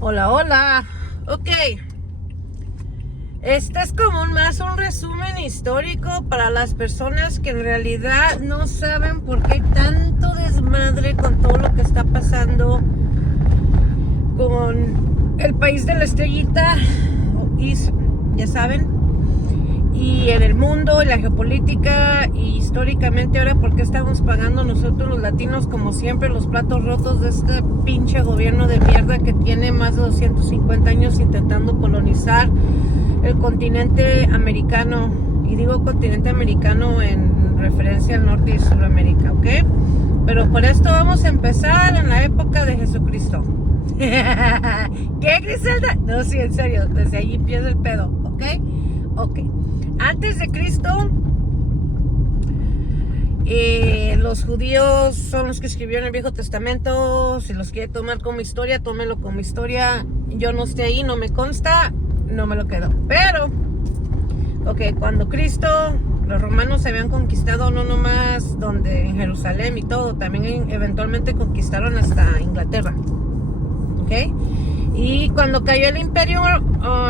Hola, hola. Ok. Este es como más un resumen histórico para las personas que en realidad no saben por qué hay tanto desmadre con todo lo que está pasando con el país de la estrellita, ya saben, y en el mundo, y la geopolítica, y históricamente ahora por qué estamos pagando nosotros los latinos como siempre los platos rotos de este pinche gobierno de mierda que tiene más de 250 años intentando colonizar el continente americano. Y digo continente americano en referencia al norte y Suramérica, ¿ok? Pero por esto vamos a empezar en la época de Jesucristo. ¿Qué, Griselda? No, sí, en serio, desde allí empieza el pedo, ¿ok? Ok. Antes de Cristo, los judíos son los que escribieron el Viejo Testamento. Si los quiere tomar como historia, tómelo como historia. Yo no estoy ahí, no me consta, no me lo quedo. Pero, ok, cuando Cristo, los romanos se habían conquistado no nomás donde en Jerusalén y todo, también eventualmente conquistaron hasta Inglaterra. Ok, y cuando cayó el Imperio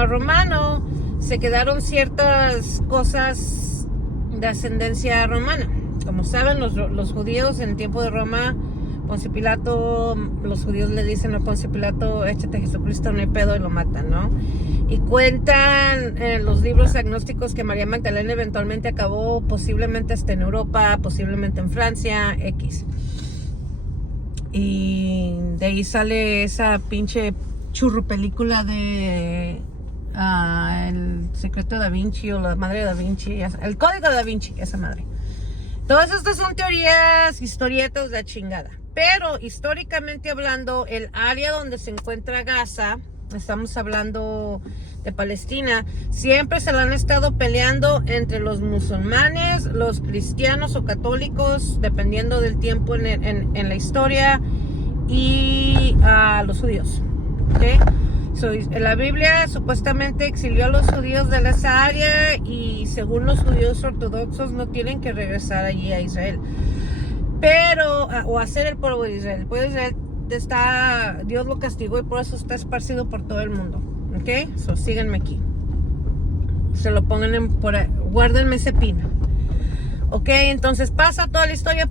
romano, se quedaron ciertas cosas de ascendencia romana. Como saben, los judíos en tiempo de Roma, Poncio Pilato, los judíos le dicen a Poncio Pilato, échate a Jesucristo, no hay pedo, y lo matan, ¿no? Y cuentan los libros agnósticos que María Magdalena eventualmente acabó posiblemente hasta en Europa, posiblemente en Francia, X. Y de ahí sale esa pinche churro película de El secreto de Da Vinci o la madre de Da Vinci, el código de Da Vinci, esa madre. Todas estas son teorías, historietas de la chingada. Pero históricamente hablando, el área donde se encuentra Gaza, estamos hablando de Palestina, siempre se la han estado peleando entre los musulmanes, los cristianos o católicos, dependiendo del tiempo en la historia, y los judíos. ¿Okay? La Biblia supuestamente exilió a los judíos de esa área y según los judíos ortodoxos no tienen que regresar allí a Israel. Pero, o hacer el pueblo de Israel. El pueblo de Israel Dios lo castigó y por eso está esparcido por todo el mundo. ¿Ok? So, síganme aquí. Se lo pongan guárdenme ese pino. Ok, entonces pasa toda la historia,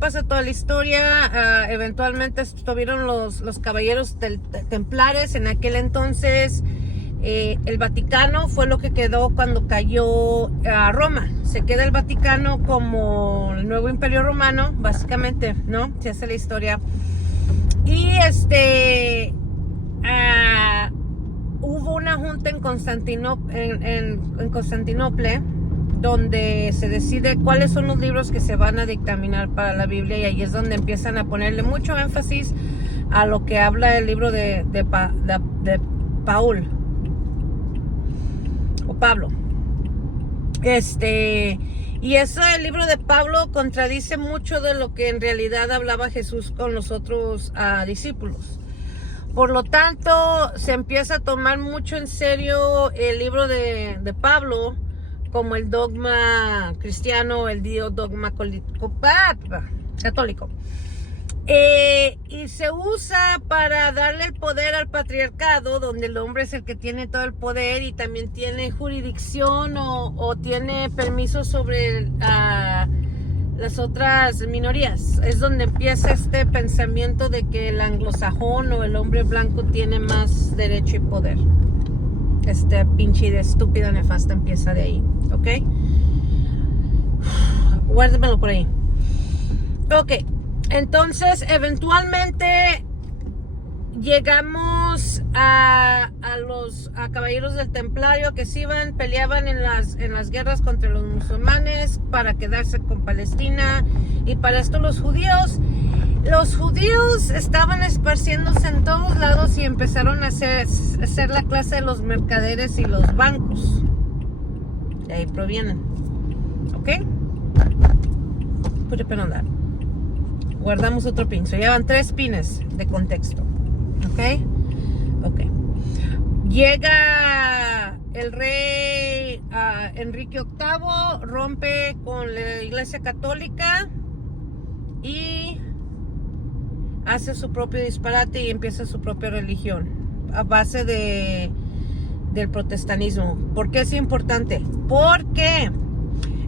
eventualmente estuvieron los caballeros templares en aquel entonces. El Vaticano fue lo que quedó cuando cayó Roma. Se queda el Vaticano como el nuevo imperio romano, básicamente, ¿no? Se hace la historia. Y hubo una junta en Constantinopla, donde se decide cuáles son los libros que se van a dictaminar para la Biblia, y ahí es donde empiezan a ponerle mucho énfasis a lo que habla el libro de Paul o Pablo. Y eso, el libro de Pablo contradice mucho de lo que en realidad hablaba Jesús con los otros discípulos. Por lo tanto, se empieza a tomar mucho en serio el libro de Pablo como el dogma cristiano, el dogma católico. Y se usa para darle el poder al patriarcado, donde el hombre es el que tiene todo el poder y también tiene jurisdicción o tiene permiso sobre las otras minorías. Es donde empieza este pensamiento de que el anglosajón o el hombre blanco tiene más derecho y poder. Este pinche idea estúpida, nefasta empieza de ahí, ¿ok? Guárdemelo por ahí. Ok, entonces eventualmente llegamos a caballeros del Templario que se peleaban en las guerras contra los musulmanes para quedarse con Palestina, y para esto los judíos estaban esparciéndose en todos lados y empezaron a ser la clase de los mercaderes y los bancos. De ahí provienen. ¿Ok? Put it on that. Guardamos otro pin. Se llevan 3 pines de contexto. ¿Ok? Ok. Llega el rey Enrique VIII, rompe con la Iglesia Católica y hace su propio disparate y empieza su propia religión. a base del protestantismo. ¿Por qué es importante? Porque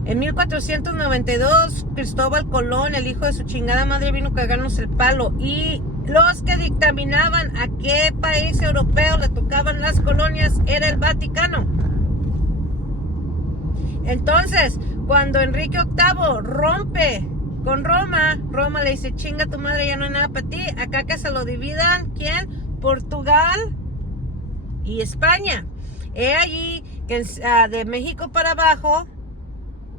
en 1492 Cristóbal Colón, el hijo de su chingada madre, vino a cagarnos el palo, y los que dictaminaban a qué país europeo le tocaban las colonias era el Vaticano. Entonces, cuando Enrique VIII rompe con Roma, Roma le dice, chinga tu madre, ya no hay nada para ti, acá que se lo dividan, ¿quién? Portugal y España. He allí que de México para abajo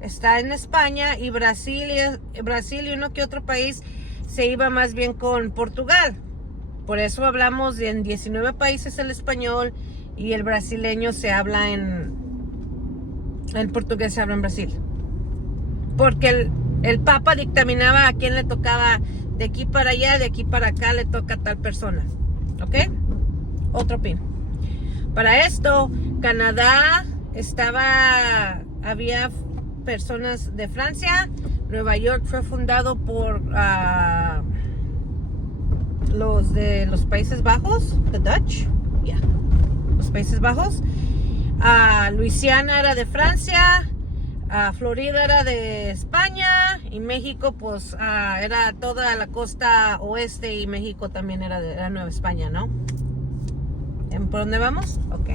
está en España, y Brasil y uno que otro país se iba más bien con Portugal. Por eso hablamos de en 19 países el español, y el brasileño se habla el portugués se habla en Brasil. Porque el Papa dictaminaba a quién le tocaba de aquí para allá, de aquí para acá le toca a tal persona. ¿Ok? Otro pin. Para esto, Canadá había personas de Francia. Nueva York fue fundado por los de los Países Bajos, the Dutch, los Países Bajos. Luisiana era de Francia, Florida era de España, y México pues era toda la costa oeste, y México también era Nueva España, ¿no? ¿Por dónde vamos? Ok.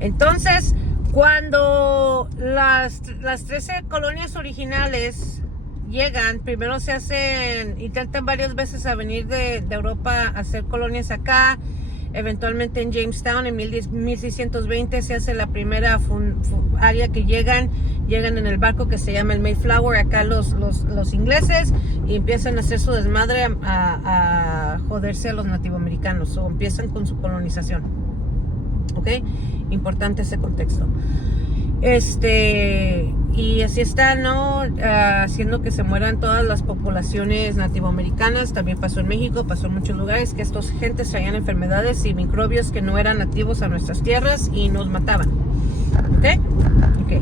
Entonces, cuando las 13 colonias originales llegan, primero intentan varias veces a venir de Europa a hacer colonias acá. Eventualmente en Jamestown en 1620 se hace la primera área que llegan en el barco que se llama el Mayflower, acá los ingleses, y empiezan a hacer su desmadre, a joderse a los nativoamericanos, o empiezan con su colonización. ¿Ok? Importante ese contexto. Y así está, ¿no? Haciendo que se mueran todas las poblaciones nativoamericanas. También pasó en México, pasó en muchos lugares, que estos gentes traían enfermedades y microbios que no eran nativos a nuestras tierras y nos mataban. ¿Ok? Ok.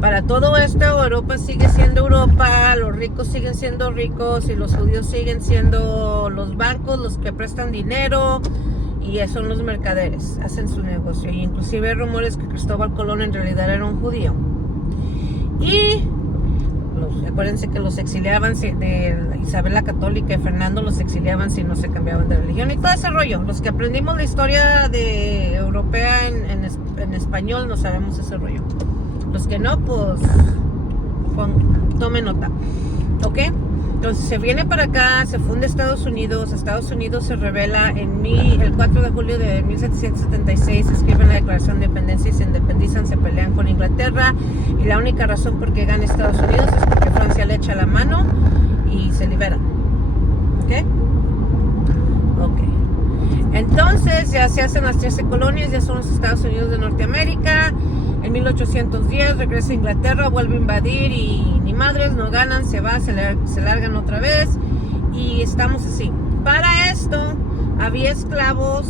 Para todo esto, Europa sigue siendo Europa, los ricos siguen siendo ricos, y los judíos siguen siendo los bancos, los que prestan dinero, y son los mercaderes, hacen su negocio. Y inclusive hay rumores que Cristóbal Colón en realidad era un judío. Y acuérdense que los exiliaban de Isabel la Católica y Fernando, los exiliaban si no se cambiaban de religión, y todo ese rollo. Los que aprendimos la historia de europea en español no sabemos ese rollo. Los que no, pues tomen nota. ¿Ok? Entonces se viene para acá, se funda Estados Unidos se rebela el 4 de julio de 1776, escriben la Declaración de Independencia y se independizan, se pelean con Inglaterra, y la única razón por qué gana Estados Unidos es porque Francia le echa la mano y se liberan. ¿Ok? Ok. Entonces ya se hacen las 13 colonias, ya son los Estados Unidos de Norteamérica. En 1810 regresa a Inglaterra, vuelve a invadir, y ni madres, no ganan, se largan otra vez, y estamos así. Para esto había esclavos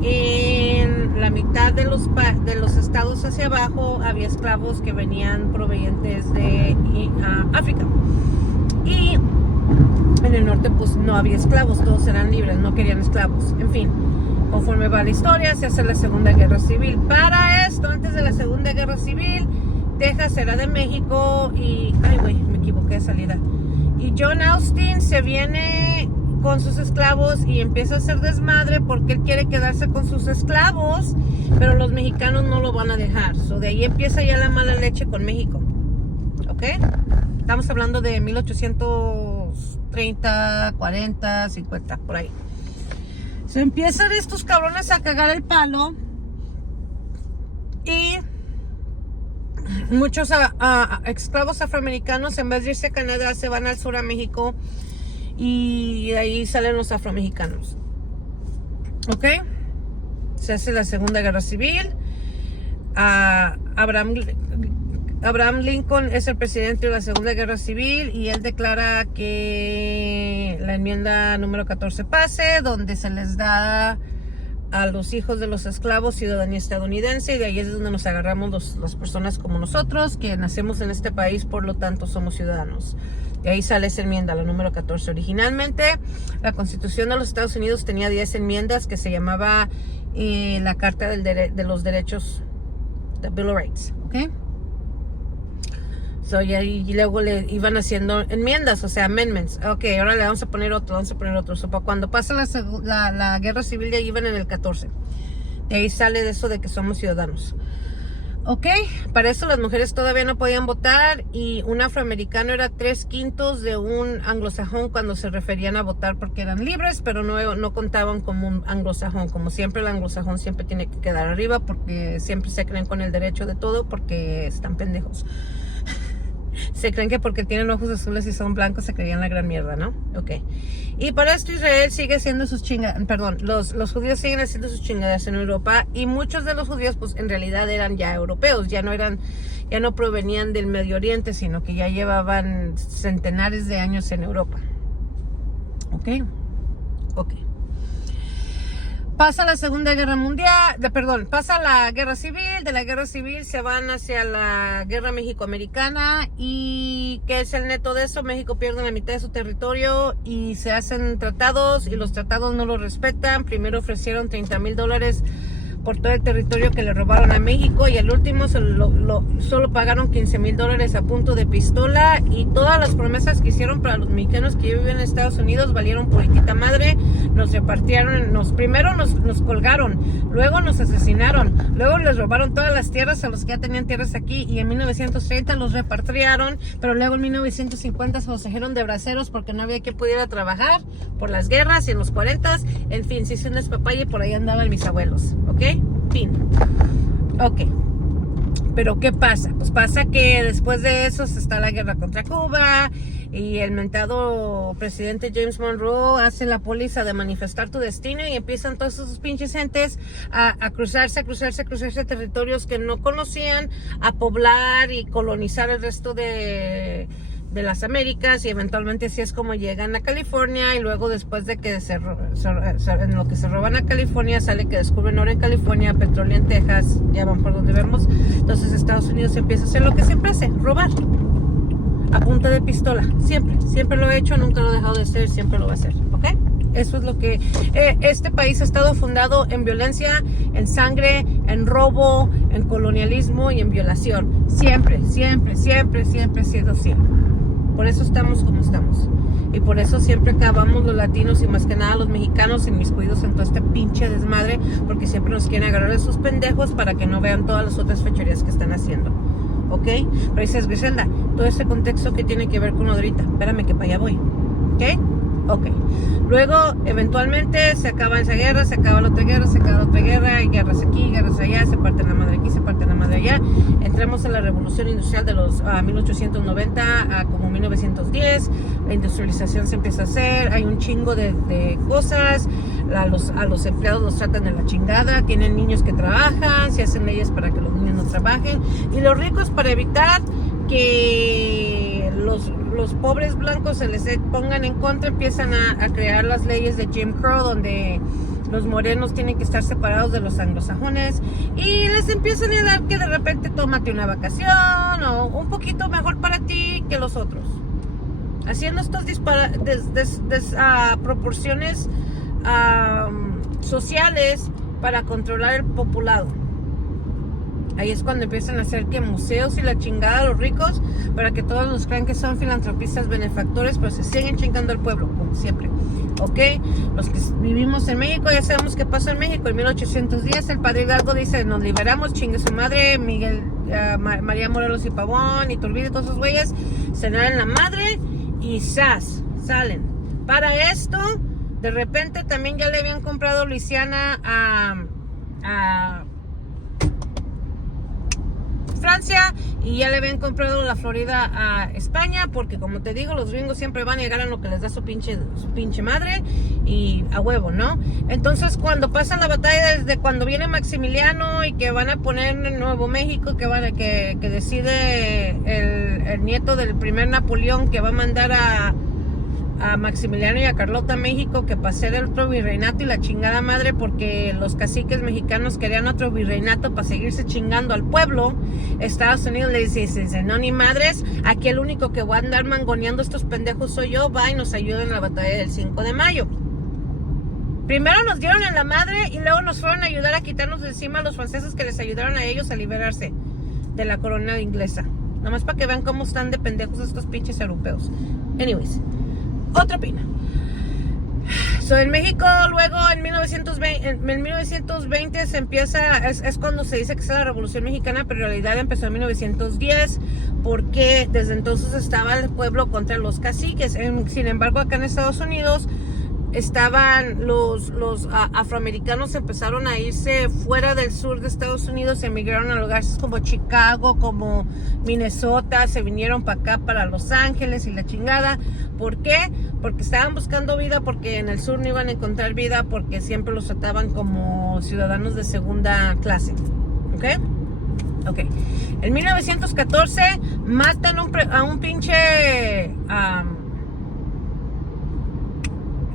en la mitad de los estados hacia abajo, había esclavos que venían provenientes de África. Y en el norte pues no había esclavos, todos eran libres, no querían esclavos. En fin, conforme va la historia, se hace la Segunda Guerra Civil. Para esto, antes de la Segunda Guerra Civil, Texas era de México y... me equivoqué de salida. Y John Austin se viene con sus esclavos y empieza a hacer desmadre porque él quiere quedarse con sus esclavos, pero los mexicanos no lo van a dejar. De ahí empieza ya la mala leche con México. ¿Ok? Estamos hablando de 1830, 40, 50, por ahí. Se empiezan estos cabrones a cagar el palo, y muchos esclavos afroamericanos, en vez de irse a Canadá, se van al sur a México, y de ahí salen los afromexicanos. ¿Ok? Se hace la Segunda Guerra Civil. Abraham Lincoln es el presidente de la Segunda Guerra Civil, y él declara que la enmienda número 14 pase, donde se les da a los hijos de los esclavos ciudadanía estadounidense, y de ahí es donde nos agarramos las personas como nosotros, que nacemos en este país, por lo tanto somos ciudadanos. Y ahí sale esa enmienda, la número 14. Originalmente, la Constitución de los Estados Unidos tenía 10 enmiendas que se llamaba la Carta de los Derechos, the Bill of Rights, ¿ok? So, y luego le iban haciendo enmiendas, o sea, amendments. Ok, ahora le vamos a poner otro, So, cuando pasa la guerra civil, ya iban en el 14. De ahí sale de eso de que somos ciudadanos. Ok, para eso las mujeres todavía no podían votar y un afroamericano era 3/5 de un anglosajón cuando se referían a votar porque eran libres, pero no contaban como un anglosajón. Como siempre, el anglosajón siempre tiene que quedar arriba porque siempre se creen con el derecho de todo porque están pendejos. Se creen que porque tienen ojos azules y son blancos se creían la gran mierda, ¿no? Ok. Y para esto Israel sigue haciendo sus chingadas, los judíos siguen haciendo sus chingadas en Europa y muchos de los judíos pues en realidad eran ya europeos, ya no provenían del Medio Oriente, sino que ya llevaban centenares de años en Europa. Ok. Pasa la Segunda Guerra Mundial, pasa la Guerra Civil, de la Guerra Civil se van hacia la Guerra México-Americana y ¿qué es el neto de eso? México pierde la mitad de su territorio y se hacen tratados y los tratados no los respetan. Primero ofrecieron $30,000 por todo el territorio que le robaron a México y el último solo pagaron $15,000 a punto de pistola y todas las promesas que hicieron para los mexicanos que viven en Estados Unidos valieron puritita madre. Nos repartieron, primero nos colgaron, luego nos asesinaron, luego les robaron todas las tierras a los que ya tenían tierras aquí y en 1930 los repatriaron, pero luego en 1950 se los trajeron de braceros porque no había quien pudiera trabajar por las guerras y en los 40, en fin, se hizo un despapalle y por ahí andaban mis abuelos, ¿ok? Fin. Ok. Pero ¿qué pasa? Pues pasa que después de eso está la guerra contra Cuba y el mentado presidente James Monroe hace la póliza de manifestar tu destino y empiezan todos esos pinches gentes a cruzarse territorios que no conocían, a poblar y colonizar el resto de las Américas y eventualmente así es como llegan a California y luego después de que en lo que se roban a California sale que descubren oro en California, petróleo en Texas, ya van por donde vemos. Entonces Estados Unidos empieza a hacer lo que siempre hace, robar a punta de pistola, siempre lo ha hecho, nunca lo ha dejado de hacer, siempre lo va a hacer, ¿ok? Eso es lo que este país ha estado fundado en violencia, en sangre, en robo, en colonialismo y en violación, siempre ha sido así. Por eso estamos como estamos. Y por eso siempre acabamos los latinos y más que nada los mexicanos inmiscuidos en todo este pinche desmadre. Porque siempre nos quieren agarrar a sus pendejos para que no vean todas las otras fechorías que están haciendo. ¿Ok? Pero dices, Griselda, todo este contexto que tiene que ver con ahorita. Espérame que para allá voy. ¿Ok? Ok. Luego, eventualmente, se acaba esa guerra, se acaba la otra guerra, hay guerras aquí, guerras allá, se parte la madre aquí, se parte la madre allá. Entramos en la revolución industrial de los 1890 a como 1910. La industrialización se empieza a hacer, hay un chingo de cosas. A los empleados los tratan de la chingada, tienen niños que trabajan, se hacen leyes para que los niños no trabajen. Y los ricos, para evitar que los pobres blancos se les pongan en contra, empiezan a crear las leyes de Jim Crow, donde los morenos tienen que estar separados de los anglosajones y les empiezan a dar que de repente tómate una vacación o un poquito mejor para ti que los otros, haciendo estas proporciones sociales para controlar el populado. Ahí es cuando empiezan a hacer que museos y la chingada a los ricos para que todos los crean que son filantropistas benefactores, pero se siguen chingando al pueblo, como siempre. ¿Ok? Los que vivimos en México ya sabemos qué pasó en México. En 1810 el padre Hidalgo dice, nos liberamos, chingue su madre, María Morelos y Pavón, Iturbide y todos esos güeyes, se dan la madre y ¡zas! Salen. Para esto, de repente también ya le habían comprado Luisiana a Francia y ya le habían comprado la Florida a España, porque como te digo, los gringos siempre van y agarran lo que les da su pinche madre y a huevo, ¿no? Entonces cuando pasa la batalla, desde cuando viene Maximiliano y que van a poner en Nuevo México, que decide el nieto del primer Napoleón que va a mandar a Maximiliano y a Carlota a México, que para hacer el otro virreinato y la chingada madre, porque los caciques mexicanos querían otro virreinato para seguirse chingando al pueblo. Estados Unidos le dice, no, ni madres, aquí el único que va a andar mangoneando a estos pendejos soy yo, va y nos ayuda en la batalla del 5 de mayo. Primero nos dieron en la madre y luego nos fueron a ayudar a quitarnos de encima a los franceses que les ayudaron a ellos a liberarse de la corona inglesa. Nomás para que vean cómo están de pendejos estos pinches europeos. Anyways, otra pina. En México luego en 1920 se empieza, es cuando se dice que es la Revolución Mexicana, pero en realidad empezó en 1910, porque desde entonces estaba el pueblo contra los caciques. Sin embargo, acá en Estados Unidos estaban los afroamericanos, empezaron a irse fuera del sur de Estados Unidos, emigraron a lugares como Chicago, como Minnesota, se vinieron para acá, para Los Ángeles y la chingada. ¿Por qué? Porque estaban buscando vida, porque en el sur no iban a encontrar vida, porque siempre los trataban como ciudadanos de segunda clase. ¿Ok? Ok. En 1914 matan a un pinche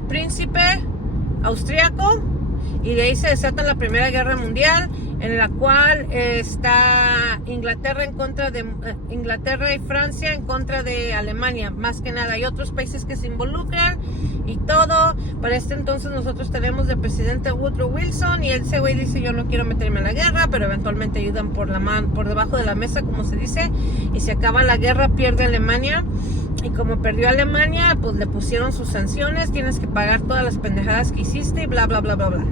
príncipe austriaco, y de ahí se desata la Primera Guerra Mundial, en la cual está Inglaterra y Francia en contra de Alemania, más que nada. Hay otros países que se involucran y todo. Para este entonces nosotros tenemos de presidente Woodrow Wilson, y ese güey dice, yo no quiero meterme en la guerra, pero eventualmente ayudan por debajo de la mesa, como se dice, y se acaba la guerra, pierde Alemania. Y como perdió Alemania, pues le pusieron sus sanciones, tienes que pagar todas las pendejadas que hiciste y bla, bla, bla, bla, bla.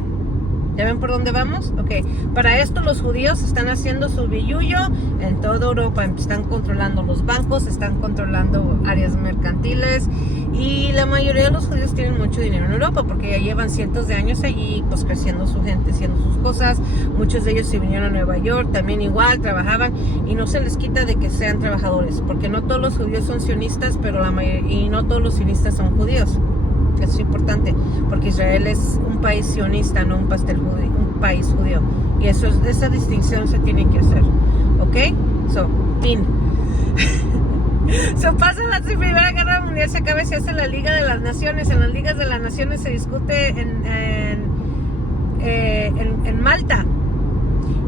¿Ya ven por dónde vamos? Ok. Para esto los judíos están haciendo su billullo en toda Europa. Están controlando los bancos, están controlando áreas mercantiles, y la mayoría de los judíos tienen mucho dinero en Europa porque ya llevan cientos de años allí, pues creciendo su gente, haciendo sus cosas. Muchos de ellos se vinieron a Nueva York, también igual, trabajaban, y no se les quita de que sean trabajadores, porque no todos los judíos son sionistas, pero y no todos los sionistas son judíos. Eso es importante, porque Israel es un país sionista, no un país judío, y esa distinción se tiene que hacer. ¿Ok? Fin. Pasa la Primera Guerra Mundial, se acaba y se hace la Liga de las Naciones. En las Ligas de las Naciones se discute en Malta,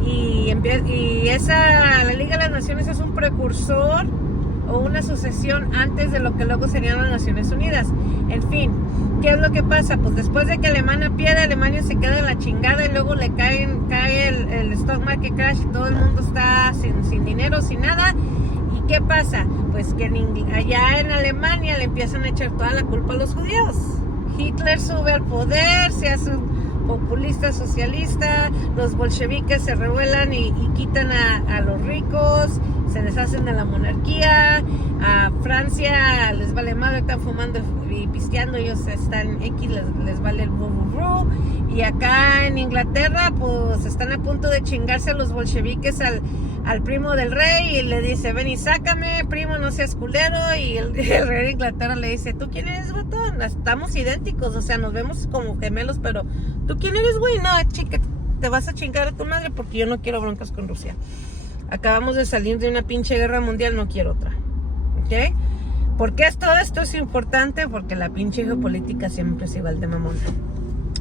y la Liga de las Naciones es un precursor o una sucesión antes de lo que luego serían las Naciones Unidas. En fin, ¿qué es lo que pasa? Pues después de que Alemania pierde, Alemania se queda en la chingada, y luego le cae el stock market crash, y todo el mundo está sin dinero, sin nada. ¿Y qué pasa? Pues que allá en Alemania le empiezan a echar toda la culpa a los judíos. Hitler sube al poder, se hace un populista socialista, los bolcheviques se revuelan y quitan a los ricos, se deshacen de la monarquía. A Francia les vale madre, están fumando y pisteando, ellos están X, les vale el burro. Y acá en Inglaterra pues están a punto de chingarse a los bolcheviques al primo del rey, y le dice, ven y sácame, primo, no seas culero. Y el rey de Inglaterra le dice, ¿tú quién eres, vato? Estamos idénticos, o sea, nos vemos como gemelos, pero ¿tú quién eres, güey? No, chica, te vas a chingar a tu madre, porque yo no quiero broncas con Rusia. Acabamos de salir de una pinche guerra mundial, no quiero otra. ¿Ok? ¿Por qué todo esto es importante? Porque la pinche geopolítica siempre se va al de mamón.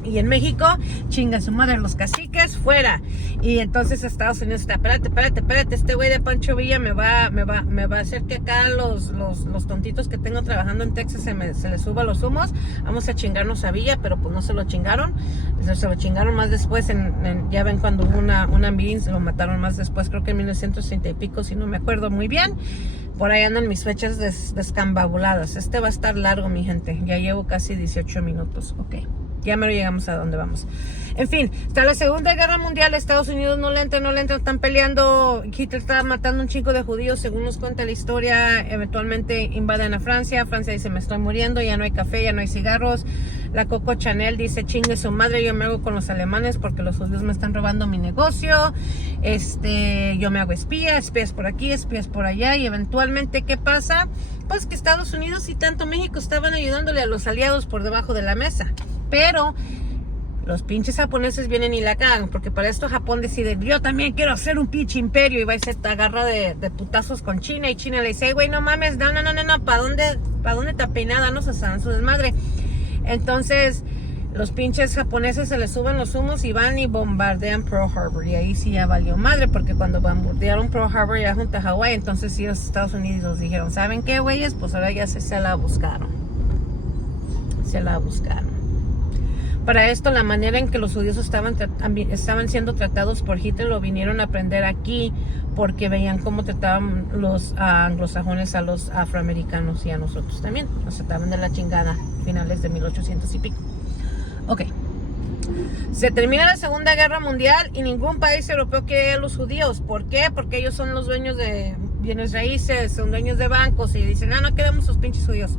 Y en México, chinga su madre los caciques, fuera. Y entonces Estados Unidos está, espérate, este güey de Pancho Villa me va a hacer que acá los tontitos que tengo trabajando en Texas se les suba los humos. Vamos a chingarnos a Villa, pero pues no se lo chingaron. Se lo chingaron más después, ya ven cuando hubo una meeting, se lo mataron más después, creo que en 1930 y pico, si no me acuerdo muy bien. Por ahí andan mis fechas descambabuladas. Este va a estar largo, mi gente. Ya llevo casi 18 minutos. Ok. Ya me lo llegamos a donde vamos. En fin, está la Segunda Guerra Mundial. Estados Unidos no le entra, están peleando. Hitler está matando un chico de judíos, según nos cuenta la historia. Eventualmente invaden a Francia. Francia dice, me estoy muriendo, ya no hay café, ya no hay cigarros. La Coco Chanel dice, chingue su madre, yo me hago con los alemanes porque los judíos me están robando mi negocio. Yo me hago espías por aquí, espías por allá. Y eventualmente, ¿qué pasa? Pues que Estados Unidos y tanto México estaban ayudándole a los aliados por debajo de la mesa. Pero Los pinches japoneses vienen y la cagan, porque para esto Japón decide, yo también quiero hacer un pinche imperio, y va y se agarra de putazos con China, y China le dice, güey, no mames, no, ¿para dónde te peinada? No se saben su desmadre. Entonces, los pinches japoneses se les suben los humos y van y bombardean Pearl Harbor, y ahí sí ya valió madre, porque cuando bombardearon Pearl Harbor ya junto a Hawái, entonces sí los Estados Unidos dijeron, ¿saben qué, güeyes? Pues ahora ya se la buscaron. Para esto, la manera en que los judíos estaban siendo tratados por Hitler lo vinieron a aprender aquí, porque veían cómo trataban los anglosajones a los afroamericanos y a nosotros también. Nos trataban de la chingada, finales de 1800 y pico. Ok. Se termina la Segunda Guerra Mundial y ningún país europeo quiere a los judíos. ¿Por qué? Porque ellos son los dueños de bienes raíces, son dueños de bancos y dicen, no queremos sus pinches judíos.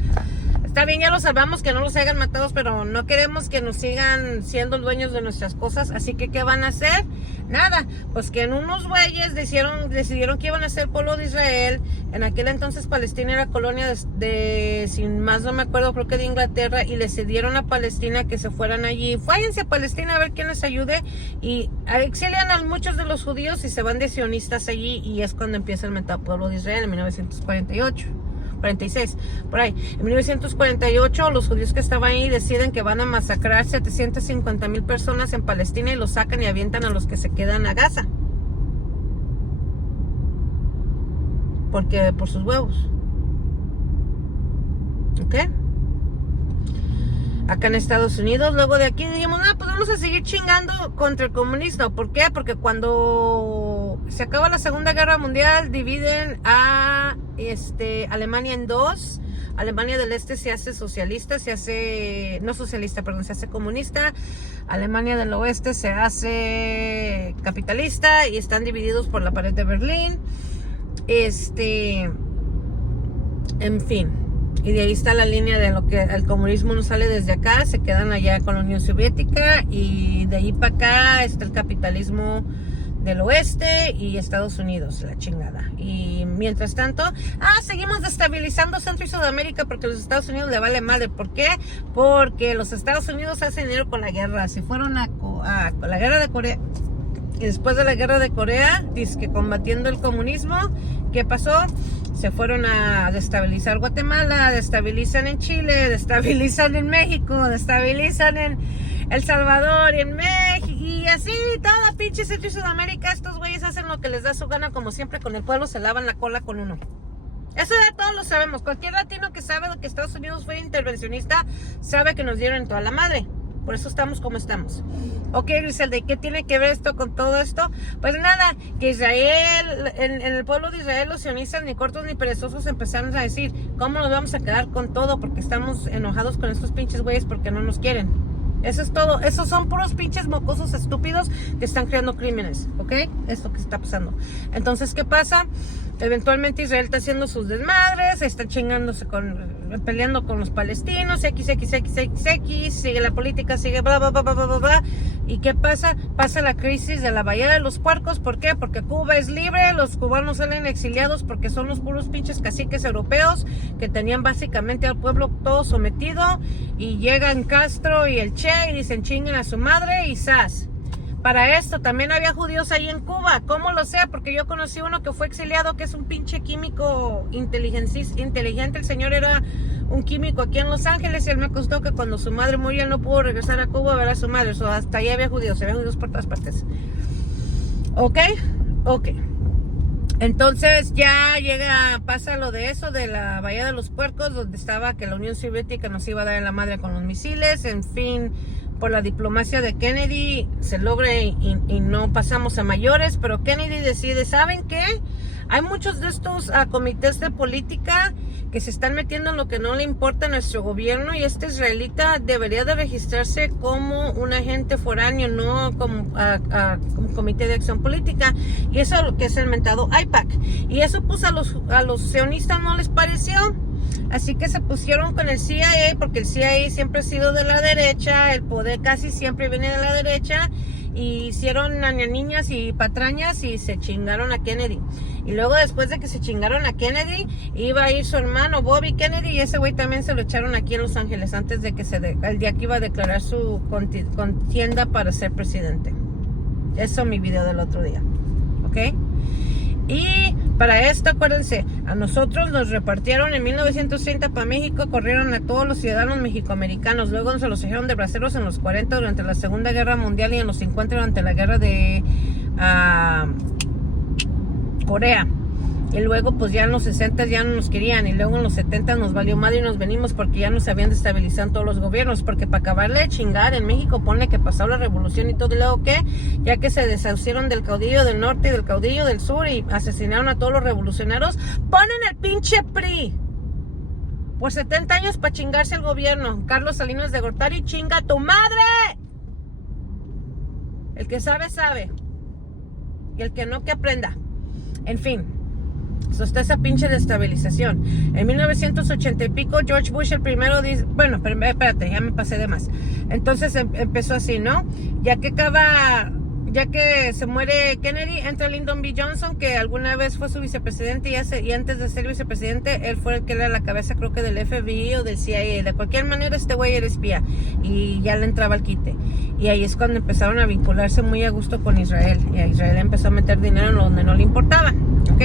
Está bien, ya los salvamos, que no los hayan matado, pero no queremos que nos sigan siendo dueños de nuestras cosas. Así que, ¿qué van a hacer? Nada, pues que en unos güeyes decidieron que iban a ser pueblo de Israel. En aquel entonces Palestina era colonia de sin más no me acuerdo, creo que de Inglaterra, y le cedieron a Palestina que se fueran allí. Váyanse a Palestina a ver quién les ayude, y exilian a muchos de los judíos y se van de sionistas allí, y es cuando empieza el mentado pueblo de Israel en 1946, por ahí. En 1948 los judíos que estaban ahí deciden que van a masacrar 750,000 personas en Palestina y los sacan y avientan a los que se quedan a Gaza. Porque por sus huevos. ¿Ok? Acá en Estados Unidos, luego de aquí dijimos, pues vamos a seguir chingando contra el comunismo. ¿Por qué? Porque cuando se acaba la Segunda Guerra Mundial, dividen a Alemania en dos. Alemania del Este se hace socialista, se hace comunista. Alemania del Oeste se hace capitalista y están divididos por la pared de Berlín. En fin. Y de ahí está la línea de lo que el comunismo no sale desde acá, se quedan allá con la Unión Soviética, y de ahí para acá está el capitalismo del oeste y Estados Unidos, la chingada. Y mientras tanto, seguimos destabilizando Centro y Sudamérica porque a los Estados Unidos le vale madre. ¿Por qué? Porque los Estados Unidos hacen dinero con la guerra. Se fueron a la guerra de Corea. Y después de la guerra de Corea, dizque combatiendo el comunismo, ¿qué pasó? Se fueron a destabilizar Guatemala, destabilizan en Chile, destabilizan en México, destabilizan en El Salvador y en México, y así toda pinche Centro y Sudamérica. Estos güeyes hacen lo que les da su gana, como siempre. Con el pueblo se lavan la cola con uno. Eso ya todos lo sabemos. Cualquier latino que sabe que Estados Unidos fue intervencionista sabe que nos dieron toda la madre. Por eso estamos como estamos. Ok, Griselda, ¿y qué tiene que ver esto con todo esto? Pues nada, que Israel, en el pueblo de Israel, los sionistas, ni cortos ni perezosos, empezaron a decir, ¿cómo nos vamos a quedar con todo? Porque estamos enojados con estos pinches güeyes porque no nos quieren. Eso es todo. Esos son puros pinches mocosos estúpidos que están creando crímenes, ¿ok? Esto que está pasando. Entonces, ¿qué pasa? Eventualmente Israel está haciendo sus desmadres, está chingándose peleando con los palestinos, sigue la política, sigue bla, bla, bla, bla, bla, bla. ¿Y qué pasa? Pasa la crisis de la Bahía de los Puercos. ¿Por qué? Porque Cuba es libre, los cubanos salen exiliados porque son los puros pinches caciques europeos que tenían básicamente al pueblo todo sometido, y llegan Castro y el Che y dicen chinguen a su madre y ¡zas! Para esto también había judíos ahí en Cuba. ¿Cómo lo sé? Porque yo conocí uno que fue exiliado, que es un pinche químico inteligente. El señor era un químico aquí en Los Ángeles, y él me contó que cuando su madre murió él no pudo regresar a Cuba a ver a su madre. Hasta ahí había judíos por todas partes. ¿Ok? Entonces ya pasa lo de eso, de la Bahía de los Puercos, donde estaba que la Unión Soviética nos iba a dar en la madre con los misiles. En fin, por la diplomacia de Kennedy se logra y no pasamos a mayores, pero Kennedy decide, ¿saben qué? Hay muchos de estos comités de política que se están metiendo en lo que no le importa a nuestro gobierno, y este israelita debería de registrarse como un agente foráneo, no como comité de acción política. Y eso es lo que es el mentado AIPAC. Y eso pues a los sionistas no les pareció. Así que se pusieron con el CIA, porque el CIA siempre ha sido de la derecha, el poder casi siempre viene de la derecha, y hicieron niñas y patrañas y se chingaron a Kennedy. Y luego después de que se chingaron a Kennedy, iba a ir su hermano Bobby Kennedy y ese güey también se lo echaron aquí en Los Ángeles antes de que el día que iba a declarar su contienda para ser presidente. Eso mi video del otro día, ¿ok? Y para esto, acuérdense, a nosotros nos repartieron en 1930 para México, corrieron a todos los ciudadanos mexicoamericanos, luego se los hicieron de braceros en los 40 durante la Segunda Guerra Mundial y en los 50 durante la guerra de Corea. Y luego pues ya en los 60 ya no nos querían y luego en los 70 nos valió madre y nos venimos porque ya nos habían destabilizado todos los gobiernos, porque para acabarle de chingar en México ponle que pasó la revolución y todo, y luego ¿qué? Ya que se deshacieron del caudillo del norte y del caudillo del sur y asesinaron a todos los revolucionarios, ponen el pinche PRI por 70 años para chingarse el gobierno. Carlos Salinas de Gortari, chinga tu madre. El que sabe, sabe. Y el que no, que aprenda. En fin, eso está esa pinche destabilización. En 1980 y pico, George Bush el primero dice, bueno, pero espérate, ya me pasé de más. Entonces empezó así, ¿no? Ya que se muere Kennedy, entra Lyndon B. Johnson, que alguna vez fue su vicepresidente y antes de ser vicepresidente, él fue el que era la cabeza, creo que del FBI o del CIA. De cualquier manera, este güey era espía y ya le entraba al quite. Y ahí es cuando empezaron a vincularse muy a gusto con Israel. Y a Israel empezó a meter dinero en donde no le importaba, ¿ok?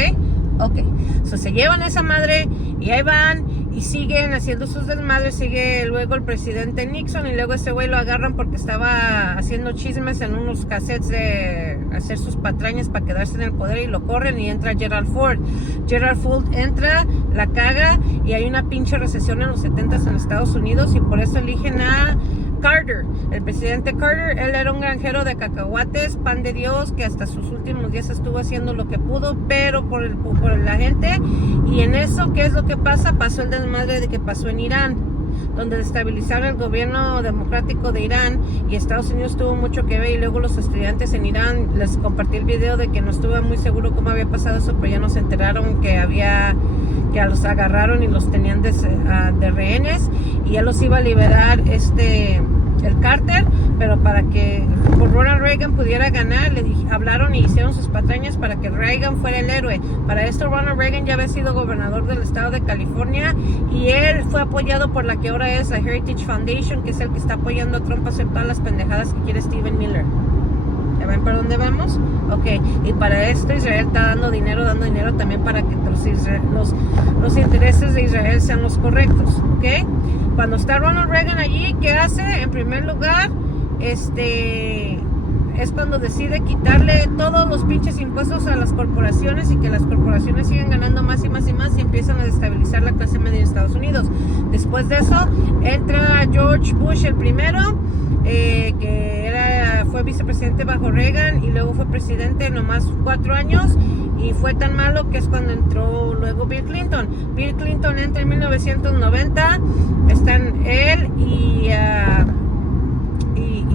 Ok, se llevan a esa madre y ahí van y siguen haciendo sus desmadres. Sigue luego el presidente Nixon y luego ese güey lo agarran porque estaba haciendo chismes en unos cassettes de hacer sus patrañas para quedarse en el poder y lo corren y entra Gerald Ford. Gerald Ford entra, la caga y hay una pinche recesión en los 70s en Estados Unidos y por eso eligen a Carter, el presidente Carter. Él era un granjero de cacahuates, pan de Dios, que hasta sus últimos días estuvo haciendo lo que pudo, pero por la gente. Y en eso, ¿qué es lo que pasa? Pasó el desmadre de que pasó en Irán, donde destabilizaron el gobierno democrático de Irán y Estados Unidos tuvo mucho que ver. Y luego los estudiantes en Irán, les compartí el video de que no estuve muy seguro cómo había pasado eso, pero ya nos enteraron que los agarraron y los tenían de rehenes y él los iba a liberar el Carter, pero para que por Ronald Reagan pudiera ganar, hablaron y hicieron sus patrañas para que Reagan fuera el héroe. Para esto Ronald Reagan ya había sido gobernador del estado de California y él fue apoyado por la que ahora es la Heritage Foundation, que es el que está apoyando a Trump a hacer todas las pendejadas que quiere Stephen Miller. ¿Ya ven por dónde vamos? Ok, y para esto Israel está dando dinero también para que los intereses de Israel sean los correctos, ¿ok? Cuando está Ronald Reagan allí, ¿qué hace? En primer lugar, es cuando decide quitarle todos los pinches impuestos a las corporaciones y que las corporaciones siguen ganando más y más y más y empiezan a destabilizar la clase media de Estados Unidos. Después de eso, entra George Bush el primero, que fue vicepresidente bajo Reagan y luego fue presidente nomás 4 años y fue tan malo que es cuando entró luego Bill Clinton. Bill Clinton entra en 1990, están él y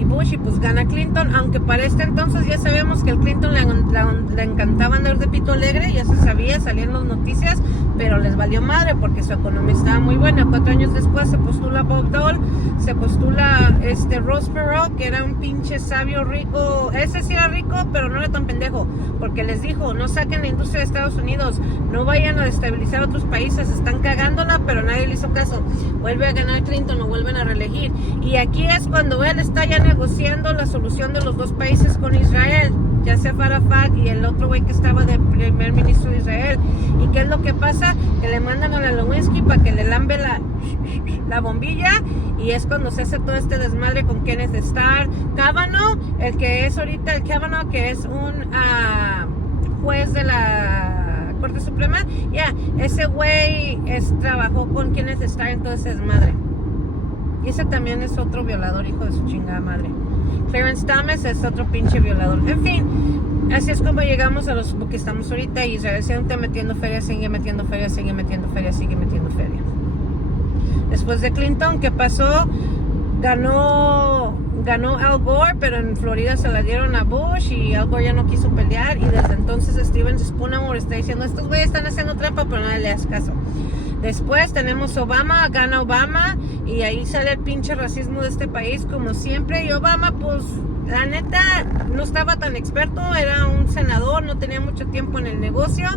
Bush y pues gana Clinton, aunque para este entonces ya sabemos que al Clinton le encantaba andar de pito alegre, ya se sabía, salían las noticias, pero les valió madre porque su economía estaba muy buena. 4 años después se postula Bob Dole, se postula Ross Perot, que era un pinche sabio rico. Ese sí era rico, pero no era tan pendejo, porque les dijo, no saquen la industria de Estados Unidos, no vayan a destabilizar otros países, están cagándola, pero nadie le hizo caso. Vuelve a ganar Clinton, lo vuelven a reelegir, y aquí es cuando él está ya negociando la solución de los dos países con Israel, ya sea Arafat y el otro güey que estaba de primer ministro de Israel. ¿Y qué es lo que pasa? Que le mandan a la Lewinsky para que le lambe la bombilla, y es cuando se hace todo este desmadre con Kenneth Starr. Kavanaugh, el que es ahorita el Kavanaugh, que es un juez de la Corte Suprema, ese güey trabajó con Kenneth Starr en todo ese desmadre. Y ese también es otro violador, hijo de su chingada madre. Clarence Thomas es otro pinche violador. En fin, así es como llegamos a lo que estamos ahorita. Y Israel sigue metiendo feria, sigue metiendo feria, sigue metiendo feria, sigue metiendo feria. Después de Clinton, ¿qué pasó? Ganó Al Gore, pero en Florida se la dieron a Bush y Al Gore ya no quiso pelear. Y desde entonces Steven Spoonamore está diciendo, estos güeyes están haciendo trampa, pero no le das caso. Después tenemos Obama, gana Obama, y ahí sale el pinche racismo de este país como siempre. Y Obama, pues la neta no estaba tan experto, era un senador, no tenía mucho tiempo en el negocio,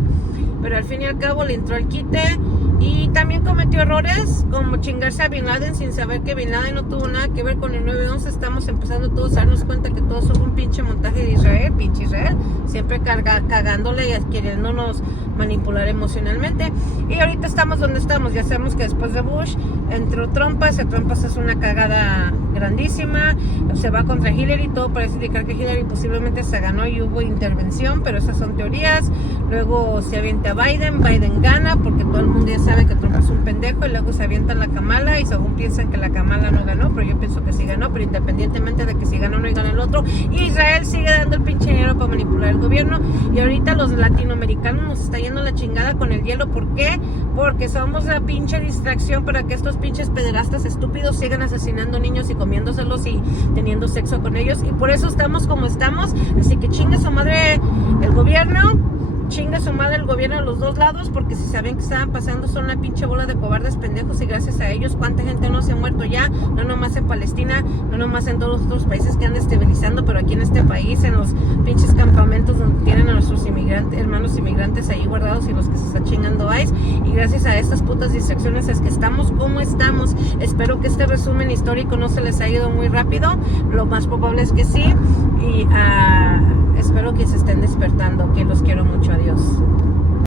pero al fin y al cabo le entró el quite. Y también cometió errores como chingarse a Bin Laden sin saber que Bin Laden no tuvo nada que ver con el 9/11. Estamos empezando todos a darnos cuenta que todo fue un pinche montaje de Israel, pinche Israel, siempre cagándole y queriéndonos manipular emocionalmente. Y ahorita estamos donde estamos. Ya sabemos que después de Bush entró Trump. Trump es una cagada grandísima, se va contra Hillary. Todo parece indicar que Hillary posiblemente se ganó y hubo intervención, pero esas son teorías. Luego se avienta a Biden gana porque todo el mundo ya sabe que Trump es un pendejo, y luego se avienta la Kamala y según piensan que la Kamala no ganó, pero yo pienso que sí ganó. Pero independientemente de que si ganó o no gana el otro, Israel sigue dando el pinche dinero para manipular el gobierno. Y ahorita los latinoamericanos nos está yendo la chingada con el hielo. ¿Por qué? Porque somos la pinche distracción para que estos pinches pederastas estúpidos sigan asesinando niños y comiéndoselos y teniendo sexo con ellos. Y por eso estamos como estamos. Así que chingue su madre el gobierno, chinga su madre el gobierno de los dos lados, porque si saben que estaban pasando son una pinche bola de cobardes pendejos, y gracias a ellos cuánta gente no se ha muerto ya, no nomás en Palestina, no nomás en todos los otros países que andan estabilizando, pero aquí en este país, en los pinches campamentos donde tienen a nuestros inmigrantes, hermanos inmigrantes ahí guardados, y los que se están chingando ICE. Y gracias a estas putas distracciones es que estamos como estamos. Espero que este resumen histórico no se les haya ido muy rápido, lo más probable es que sí, y espero que se estén despertando, que los quiero mucho. Adiós.